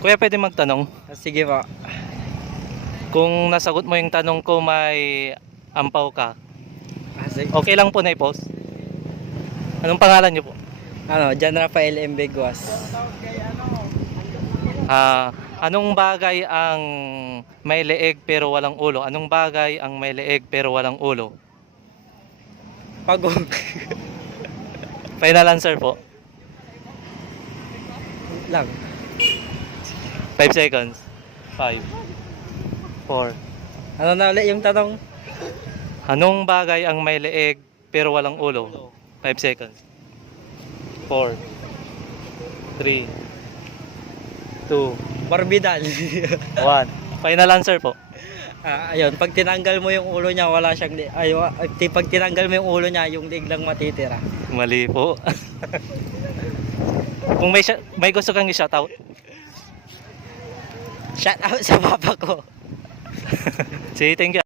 Kuya, pwede magtanong? Sige po. Kung nasagot mo yung tanong ko, may ampaw ka. Sige. Okay lang po na i-post. Anong pangalan niyo po? John Rafael M. Beguas. Anong bagay ang may leeg pero walang ulo? Anong bagay ang may leeg pero walang ulo? Pagong. Final answer po. Lang. 5 seconds. 5 4. Ano na ulit yung tanong? Anong bagay ang may leeg pero walang ulo? 5 seconds. 4 3 2 Barbidal. 1. Final answer po. Ayun, pag tinanggal mo yung ulo niya, wala siyang pag tinanggal mo yung ulo niya, yung leg lang matitira. Mali po. Kung may gusto kang i-shoutout. Shout out sa papa ko. Sige, thank you.